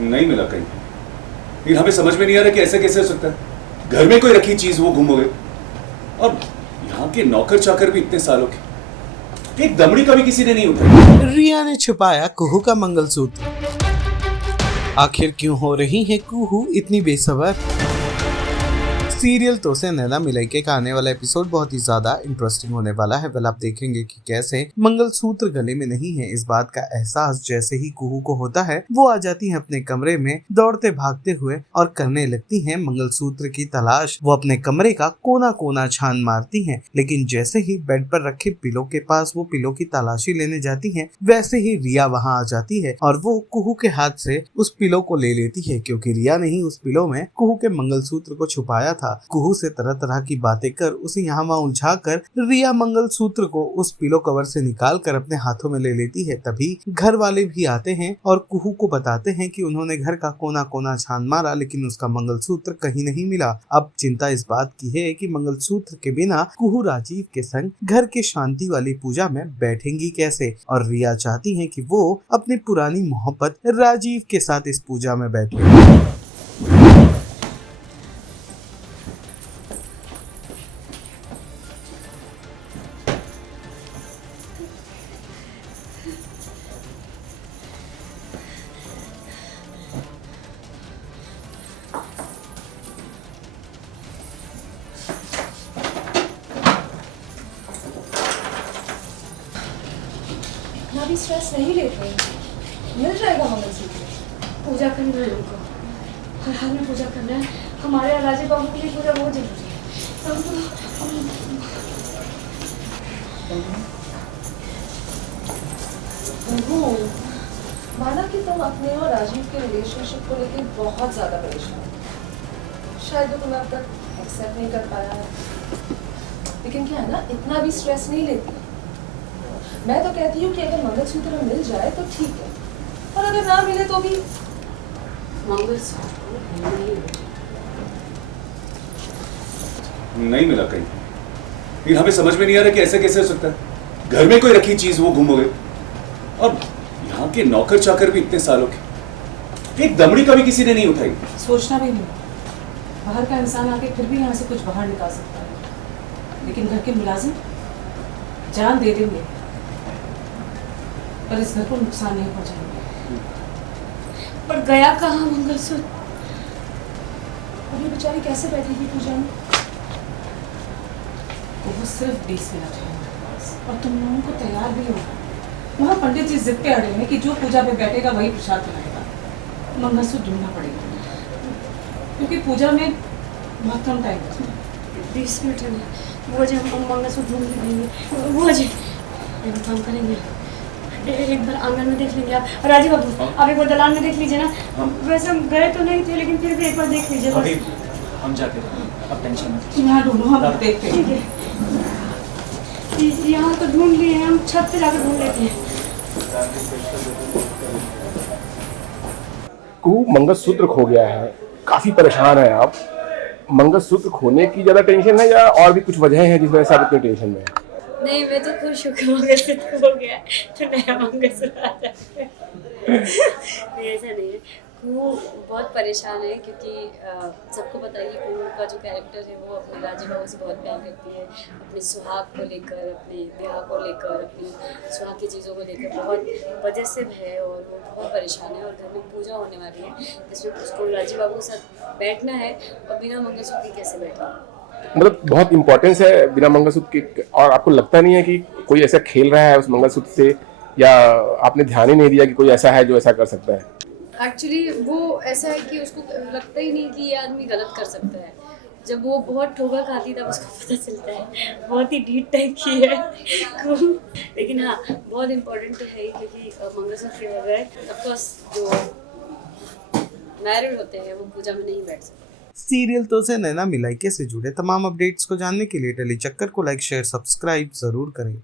नहीं मिला कहीं। लेकिन हमें समझ में नहीं आ रहा कि ऐसा कैसे हो सकता है। घर में कोई रखी चीज वो गुम हो गई, और यहाँ के नौकर चाकर भी इतने सालों के, एक दमड़ी का भी किसी ने नहीं उठाई। रिया ने छुपाया कुहू का मंगलसूत्र। आखिर क्यों हो रही है कुहू इतनी बेसब्र? सीरियल तो से नैना मिलाइके का आने वाला एपिसोड बहुत ही ज्यादा इंटरेस्टिंग होने वाला है। वेल, आप देखेंगे कि कैसे मंगलसूत्र गले में नहीं है इस बात का एहसास जैसे ही कुहू को होता है, वो आ जाती है अपने कमरे में दौड़ते भागते हुए और करने लगती है मंगलसूत्र की तलाश। वो अपने कमरे का कोना कोना छान मारती है, लेकिन जैसे ही बेड पर रखे पिलो के पास वो पिलो की तलाशी लेने जाती है, वैसे ही रिया वहाँ आ जाती है और वो कुहू के हाथ से उस पिलो को ले लेती है, क्योंकि रिया ने ही उस पिलो में कुहू के मंगलसूत्र को छुपाया था। कुहू से तरह तरह की बातें कर उसे यहाँ वहाँ उलझा कर रिया मंगलसूत्र को उस पिलो कवर से निकाल कर अपने हाथों में ले लेती है। तभी घर वाले भी आते हैं और कुहू को बताते हैं कि उन्होंने घर का कोना कोना छान मारा, लेकिन उसका मंगलसूत्र कहीं नहीं मिला। अब चिंता इस बात की है कि मंगलसूत्र के बिना कुहू राजीव के संग घर के शांति वाली पूजा में बैठेंगी कैसे, और रिया चाहती है कि वो अपनी पुरानी मोहब्बत राजीव के साथ इस पूजा में बैठे। इतना भी स्ट्रेस नहीं लेते, मिल जाएगा मंगलसूत्र। पूजा करनी है लोगों को, हर हाल में पूजा करना है। हमारे यहाँ राजीव बाबू के लिए पूजा बहुत जरूरी है। माना कि तुम अपने और राजीव के रिलेशनशिप को लेकर बहुत ज़्यादा परेशान हो, शायद वो तुम्हें अब तक एक्सेप्ट नहीं कर पाया है, लेकिन क्या है ना, इतना भी स्ट्रेस नहीं लेती। मैं तो कहती हूँ कि अगर मंगलसूत्र मिल जाए तो ठीक है, और अगर ना मिले तो भी मंगलसूत्र नहीं मिला कहीं। लेकिन हमें समझ में नहीं आ रहा कि ऐसा कैसे हो सकता है। घर में कोई रखी चीज वो गुम हो गई, और यहाँ के नौकर चाकर भी इतने सालों के, एक दमड़ी का भी किसी ने नहीं उठाई। सोचना भी नहीं, बाहर का इंसान आके फिर भी यहाँ से कुछ बाहर निकाल सकता है, लेकिन घर के मुलाजिम जान दे देंगे पर इस घर को नुकसान नहीं पहुंचाएंगे। पर गया कहाँ मंगलसूत्र? और ये बेचारी कैसे बैठेगी पूजा में? वो सिर्फ 20 मिनट है और तुम लोगों को तैयार भी होगा। वहाँ पंडित जी जिद पे अड़े हैं कि जो पूजा पे बैठेगा वही प्रसाद बनाएगा। मंगलसूत्र ढूंढना पड़ेगा क्योंकि पूजा में बहुत कम टाइम है। 20 मिनट है, वो जब हम मंगलसूत्र ढूंढ लेंगे, वो जब एक काम करेंगे, एक बार आंगन में देख लीजिए आप राजीव बाबू, आप एक बार दलान में देख लीजिए ना। वैसे हम गए तो नहीं थे, लेकिन फिर भी एक बार देख लीजिए। अभी हम जाके, अब टेंशन मत। यहाँ ढूंढो, हम देखते हैं। ठीक है, यहाँ तो ढूंढ लिए हैं, हम छत पे जाकर ढूंढ लेते हैं। कुहू मंगलसूत्र खो गया है, काफी परेशान है आप। मंगलसूत्र खोने की ज्यादा टेंशन है या और भी कुछ वजह है जिस वजह से आप इतनी टेंशन में है? नहीं, मैं तो खुश हूँ कि मंगलसूत्र हो गया तो नया मंगलसूत्र आ जाता है। नहीं, ऐसा नहीं है। कुहू बहुत परेशान है क्योंकि सबको पता है कि कुहू का जो कैरेक्टर है वो अपने राजीव बाबू से बहुत प्यार करती है। अपने सुहाग को लेकर, अपने ब्याह को लेकर, अपनी सुहाग की चीज़ों को लेकर बहुत वजह से है और वो बहुत परेशान है। और घर में पूजा होने वाली है जिसमें उसको राजीव बाबू के साथ बैठना है, और बिना मंगलसूत्र कैसे बैठना, मतलब बहुत इंपॉर्टेंस है बिना मंगलसूत्र के। और आपको लगता नहीं है कि कोई ऐसा खेल रहा है उस मंगलसूत्र से, या आपने ध्यान ही नहीं दिया कि कोई ऐसा है जो ऐसा कर सकता है? एक्चुअली वो ऐसा है कि उसको लगता ही नहीं कि ये आदमी गलत कर सकता है। जब वो बहुत ठोकर खाती तब उसको पता चलता है। बहुत ही ढीठ टाइप की है लेकिन हाँ, बहुत इम्पोर्टेंट तो है क्योंकि मंगलसूत्र के बगैर ऑफकोर्स जो मैरिड होते हैं वो पूजा में नहीं बैठ सकते। सीरियल तो से नैना मिलाइके से जुड़े तमाम अपडेट्स को जानने के लिए टेली चक्कर को लाइक शेयर सब्सक्राइब जरूर करें।